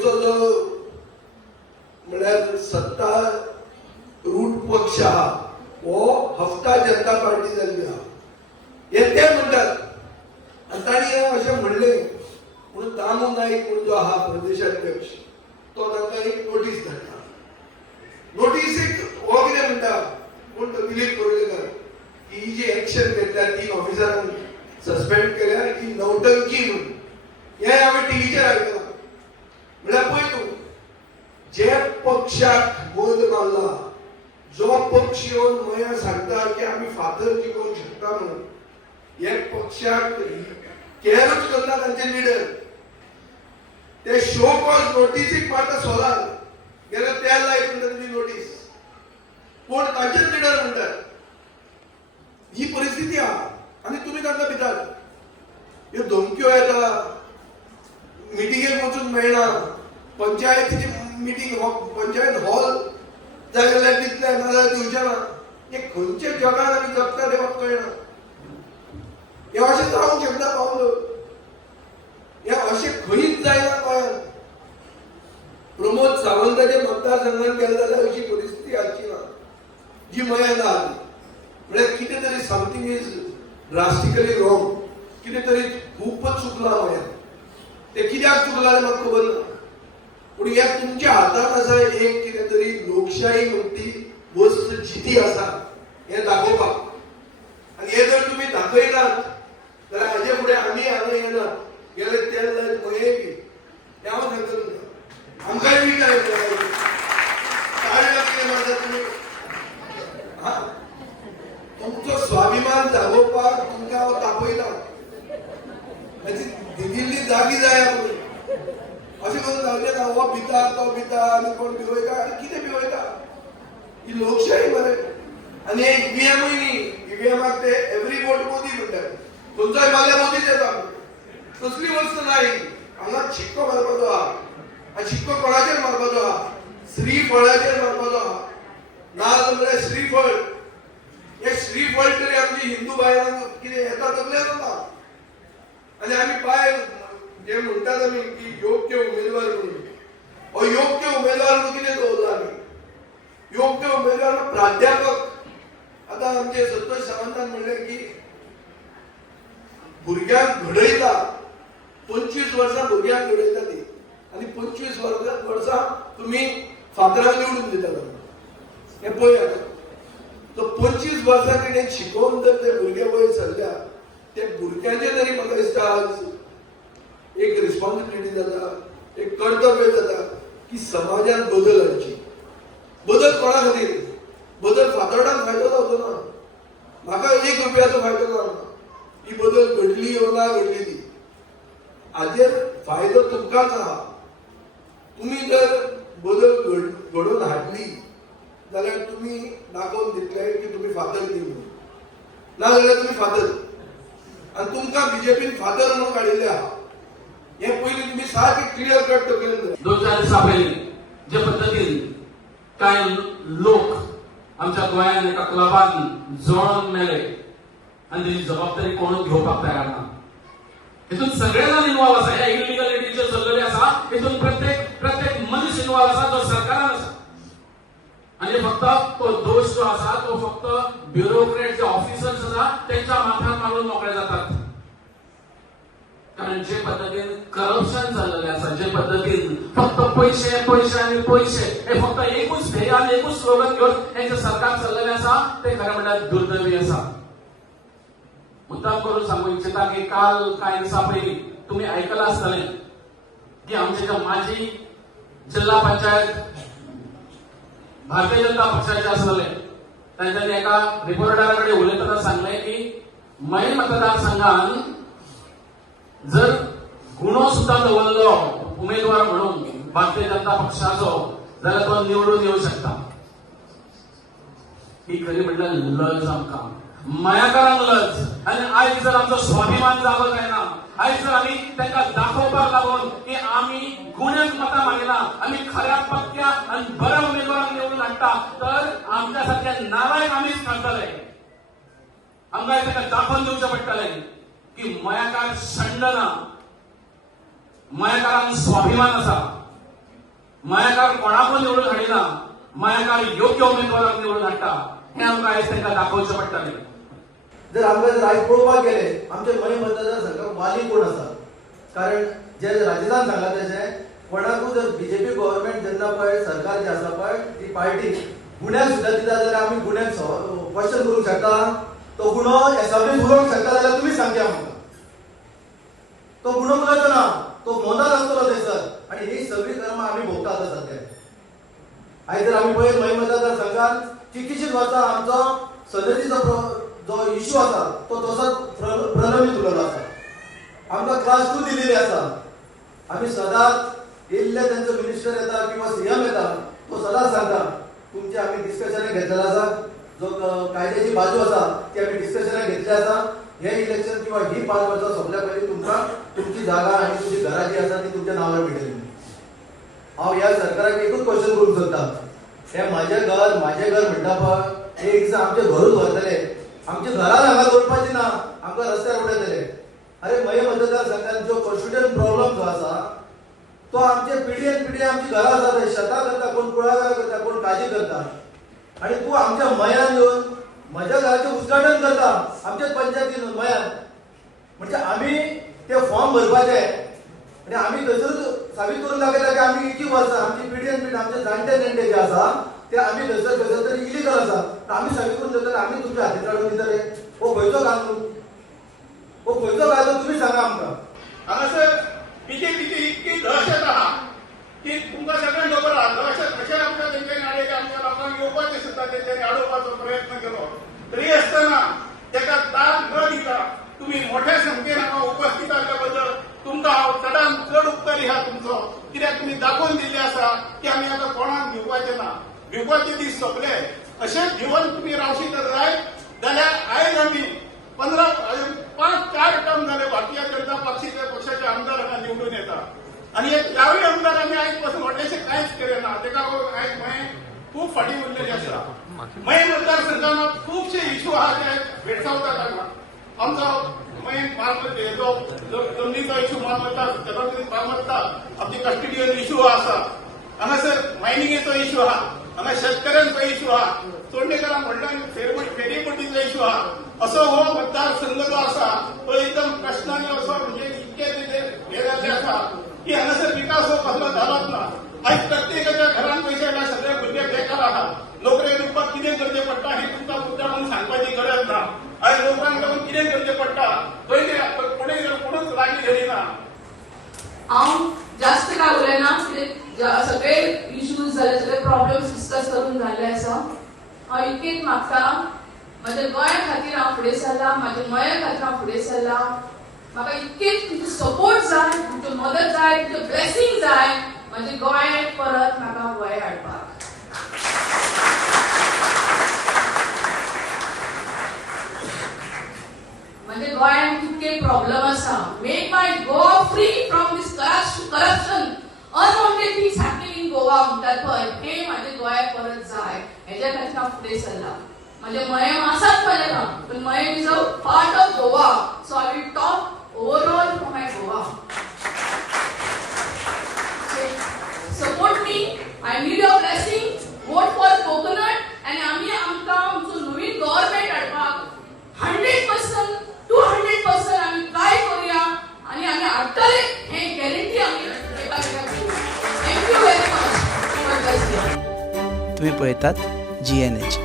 गोयचो जो म्हळ्यार सत्ता रूट पक्ष आहा हो हफ्ता जनता पार्टी जाल्ली आहा हे ते म्हणटात आनी ताणी अशें म्हणलें म्हणून दामू नाईक म्हणून जो आहा प्रदेशाध्यक्ष तो तांकां एक नोटीस धाडटा. नोटीसेक हो कितें म्हणटा कोण तो दिलीप कोर्लेकर की ही जी एक्शन घेतल्या 3 ऑफिसरांक सस्पेंड केल्या ही नौटंकी म्हणून हे हांवें टीव्हीचेर आयकलां. म्हळ्यार पळय तूं जे पक्षाक बोध मारला जो पक्ष येवन मया सांगता की आमी फातर जिखोवंक शकता म्हणून हे पक्षाक केअरच करना तांचे लिडर ते शो कॉज नोटीसीक मारता सोलार गेल्या त्या लायक म्हणटा तुमी नोटीस कोण तांचेच लिडर म्हणटात. ही परिस्थिती आहा आनी तुमी तांकां भितात. ह्यो धमक्यो येता मिटिंगेक वचूंक मेळना पंचायतीची मिटिंग पंचायत हॉल जाय जाल्यार दितले नाजाल्यार दिवचे ना. हे खंयच्या जगान आमी जगता ते म्हाका कळना. हे अशें जावंक शकता पावलो हे अशें खंयच जायना गोंयांत. प्रमोद सावंताच्या मतदारसंघात गेले जाल्यार अशी परिस्थिती आसची ना जी मया जाली. म्हळ्यार कितें तरी समथींग इज ड्रास्टिकली रॉंग कितें तरी खूपच चुकलां गोंयांत. ते कित्याक चुकलां तें म्हाका खबर ना पूण हे तुमच्या हातांत आसा एक कितें तरी लोकशाही म्हणटी वस्त जिती आसा हें दाखोवपाक आनी हे जर तुमी दाखयनात जाल्यार हाजे फुडें आमी हांगा येना गेले ते लायक मये बी हें हांव सांगता आमकांय बी काय कितें म्हणटा तुमी हा तुमचो स्वाभिमान जागोवपाक तुमकां हांव तापयना हाची दिल्ली जागी जाय म्हणून अशें करून जावचें ना. हो भिता तो भिता आनी कोण भिवयता आनी कितें भिवयता ही लोकशाही मरे. आनी हे ईव्हीएमूय न्ही ईव्हीएमाक ते एवरी वोट मोदी म्हणटात खंयचोय मारल्यार मोदीच येता तसली वस्त नाही. हांगा शिक्को मारपाचो आहा आनी शिक्को कोणाचेर मारपाचो आहा श्रीफळाचेर मारपाचो आहा नाजाल्यार श्रीफळ हे श्रीफळ तरी आमची हिंदू बायलांक कितें येता तकलेर जाता आनी आमी पांय जे म्हणटात आमी की योग्य उमेदवार म्हणून हो योग्य उमेदवार म्हणून कितें दवरला आमी योग्य उमेदवार प्राध्यापक आतां आमचे संतोष सावंतान म्हणलें की भुरग्यांक घडयता 25 वर्सां भुरग्यांक घडयता ती आनी 25 वर्सां तुमी फातराक निवडून दिता हें पळयात. तो 25 वर्सां कितें शिकोवन जर ते भुरगे वयर सरल्या ते भुरग्यांचे तरी म्हाका दिसता आज एक रिस्पॉन्सिबिलिटी जाता एक कर्तव्य जाता की समाजात बदल हाडची. बदल कोणा खातीर बदल फातोर्डाक फायदो जावचो ना म्हाका 1 रुपयाचो फायदो जावना. ही बदल घडली वा ना घडली ती हाजेर फायदो तुमकांच आहा. तुमी जर बदल घडोवन हाडली जाल्यार तुमी दाखोवन दितले की तुमी फादर दी म्हणून नाजाल्यार तुमी फादर आनी तुमकां बीजेपीन फादर म्हणून काडिल्ले आहा हे पयलीं तुमी सारके क्लियर कट केलें जाय. 2-4 दिसा पयलीं जे पद्दतीन कांय लोक आमच्या गोंयांत एका क्लबान जळोवन मेले आनी तेजी जबाबदारी कोणूच घेवपाक तयार ना. हितून सगळे जाण इन्वॉल्व आसा. ह्या इलिगलिटी ज्यो चल्लेल्यो आसा हितून प्रत्येक मनीस इन्वॉल्व आसा जो सरकारान आसा आनी फक्त तो दोष जो आसा तो फक्त ब्युरोक्रेट जे ऑफिसर्स आसा तेंच्या माथ्यार मारून मोकळे जातात. कारण जे पद्धतीन करप्शन चाललेलें आसा जे पद्धतीन फक्त पैसे पैसे आनी पैसे हे फक्त एकूच ध्येय आनी एकूच स्लोगन घेवन हेंचें सरकार चाललेलें आसा ते खरें म्हणल्यार दुर्दैवी आसा. मुद्दाम करून सांगू इच्छिता की काल कांय दिसा पयलीं तुमी आयकलां आसतलें की आमचे जे माजी जिल्हा पंचायत भारतीय जनता पक्षाचे आसलेले तांच्यांनी एका रिपोर्टरा कडेन उलयतना सांगलें की मय मतदारसंघान जर गुणो सुद्धा दवरलो उमेदवार म्हणून भारतीय जनता पक्षाचो जाल्यार तो निवडून येवं शकता. ही खरी म्हणल्यार लज आमकां मयाकारांक लज. आनी आयज जर आमचो स्वाभिमान जागो जायना आयज जर आमी तांकां दाखोवपाक लागून की आमी गुण्याक मतां मागिना आमी खऱ्या पक्क्या आनी बऱ्या उमेदवाराक निवडून हाडटा तर आमच्या सारके नालायक आमीच थारतले. आमकां ताका दाखोवन दिवचें पडटलें की मयाकार शंड ना मयाकारांक स्वाभिमान आसा मयेकार कोणाकूय निवडून हाडिना, मयेकार योग्य उमेदवाराक निवडून हाडटा हें आमकां आयज तांकां दाखोवचें पडटलें. जर आमकां जर आयज पळोवपाक गेले आमचे मय मतदारसंघाक वाली कोण आसा, कारण जे राजस्थान सांगला तशें कोणाकूय जर बीजेपी गव्हर्नमेंट जेन्ना पळय सरकार जे आसा पळय ती पार्टी गुन्यांक सुद्दां दिता जाल्यार आमी गुन्यांक क्वेश्चन करूंक शकता. तो गुन्हो एसाबीत उलोवंक शकता जाल्यार तुमी सांगया आमकां. तो गुन्हो उलयचो ना, तो मोदात आसतलो थंयसर आनी ही सगळी कर्मां आमी भोगता आतां सध्या. आयज जर आमी पळयत मय मतदारसंघात कितलीशींच वर्सां आमचो सदतीचो जो इश्यू आसा तो तसोच प्रलंबीत उरलेलो आसा. आमकां क्लास 2 दिलेली आसा. आमी सदांच येयल्ले तांचो मिनिस्टर येता किंवा सीएम येता तो सदांच सांगता तुमचे आमी डिस्कशनाक घेतलेले आसा, जो कायद्याची बाजू आसा ती आमी डिस्कशनाक घेतली आसा. हे इलेक्शन किंवा ही 5 वर्सां सोंपल्या पयलीं तुमकां तुमची जागा आनी तुमची घरां जी आसा ती तुमच्या नांवार मेळटली. हांव ह्या सरकाराक एकूच क्वेश्चन करूंक सोदता, हे म्हाजें घर म्हणटा पळय एक दिसा आमचे घरूच व्हरतले, आमची घरां हांगा जोडपाची ना, आमकां रस्त्यार उडयतले. अरे मय मतदारसंघात जो कॉन्स्टिट्युशन प्रॉब्लम जो आसा तो आमचे पिढयेन पिढी आमची घरां आसा थंय शेतां करता, कोण कुळागरां करता, कोण काजी करता. आनी तूं आमच्या मयान येवन म्हज्या घराचें उद्घाटन करता आमच्याच पंचायतीन मयान. म्हणजे आमी ते फॉर्म भरपाचे आनी आमी थंयसरूच साबीत करूंक लागले की आमी इतली वर्सां आमची पिढयेन पिढी आमचे जाणटे नेणटे जे आसा ते आमी थंयसर खंयसर तरी इलिगल आसा. आमी साबीत करून देतले, आमी तुमच्या हातीन काडून दितले. हो खंयचो कानून, हो खंयचो कायदो तुमी सांगा आमकां. हांगासर बीजेपीची इतकी दहशत आहा की तुमकां सगळ्यांक खबर आहा. दहशत अशें आमच्या तेंच्यांनी हाडले आमच्या लोकांक येवपाचें सुद्दां तेंच्यांनी अडोवपाचो प्रयत्न केलो. तरी आसतना तेका दाद न दिता तुमी मोठ्या संख्येन हांगा उपस्थित आसल्या बद्दल तुमकां हांव चडांत चड उपकारी आहा तुमचो. कित्याक तुमी दाखोवन दिल्ले आसा की आमी आतां कोणाक भिवपाचे ना, भिवपाचे दीस सोंपले. अशेंच भिवन तुमी रावशीत जाय जाल्यार आयज आमी 5-4 टर्म जाले भारतीय जनता पक्षाचे आमदार हांगा निवडून येता आनी ह्यावेळी आमदार आमी आयज पासून व्हडलेशें कांयच केलें ना. तेका लागून आयज मय खूब फाटीं उरलेली आसा. मय मतदारसंघात खुबशे इश्यू आहा ते भेडसावतात हांगा. आमचो मय जमनीचो इश्यू मालमत्ता, सार्वजनीक मालमत्ता, आमची कस्टडियल इश्यू आसा. हांगासर मायनिंगेचो इश्यू आहा, हांगा शेतकऱ्यांचो इश्यू आहा, चोडणेकारांक व्हडल्या फेरीपट्टीचो इश्यू आहा. असो हो मतदारसंघ जो आसा तो एकदम प्रश्नांनी असो म्हणजे इतके हे जाल्ले आसा की हांगासर विकास हो कसलो जालोच ना. आयज प्रत्येकाच्या घरांत पयशे येयला, सगळे भुरगे बेकार आहा. नोकऱ्यो दिवपाक कितें करचें पडटा हे तुमकां मुद्दाम म्हणून सांगपाची गरज ना. आयज लोकांक लागून कितें करचें पडटा कोणूच लागीं धरिना. हांव जास्त काय उलयना, सगळे इश्यूज जाले, सगळे प्रॉब्लेम्स डिस्कस करून जाल्ले आसा. हांव इतकेच मागता, म्हज्या गोंया खातीर हांव फुडें सरला, म्हाज्या मया खातीर हांव फुडें सरला. म्हाका इतकेच तुमचो सपोर्ट जाय, तुमचो मदत जाय, तुमचो ब्लेसिंग जाय म्हजें गोंय परत म्हाका गोंय हाडपाक. म्हणजे गोंयांत कितके प्रॉब्लेम आसा. Make my Goa free from this corruption, unwanted things happening in Goa म्हणटात पळय, हे म्हाजे गोंयाक परत जाय. हेज्या खातीर हांव फुडें सरला. म्हणजे मयम आसाच पाहिजे ना, पण Mayem is a part of Goa. So I will talk overall for my Goa. Support me, I need your blessing. Vote for coconut आणि आम्ही आमकां आमचो नवीन गव्हर्नमेंट हाडपाक 100%, 200% आम्ही ट्राय करूया आणि आम्ही हाडटले हे गॅरंटी आम्ही एकामेकाक दिवया. Thank you very much. तुम्ही पळयतात GNH.